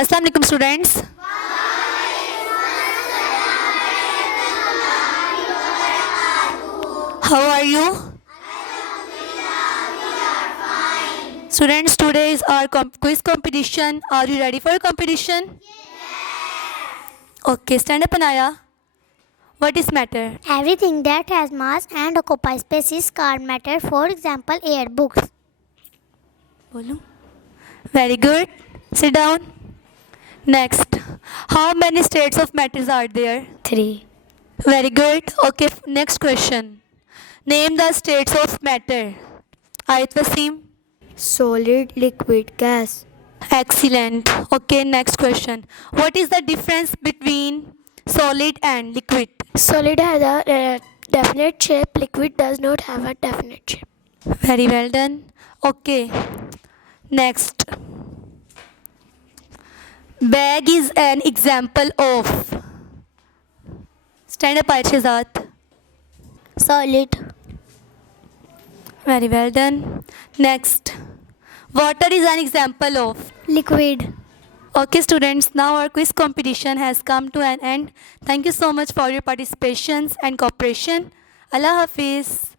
Assalamu alaikum students. How are you? Students, today is our quiz competition. Are you ready for competition? Okay, stand up, Anaya. What is matter? Everything that has mass and occupies space is called matter. For example, air, books. Bolu. Very good. Sit down. Next. How many states of matters are there? 3. Very good. Okay, next question. Name the states of matter. Ayat Wasim. Solid, liquid, gas. Excellent. Okay, next question. What is the difference between solid and liquid? Solid has a definite shape, liquid does not have a definite shape. Very well done. Okay. Next. Bag is an example of. Stand up, Ayat Shehzad. Solid. Very well done. Next. Water is an example of. Liquid. Okay, students, now our quiz competition has come to an end. Thank you so much for your participation and cooperation. Allah Hafiz.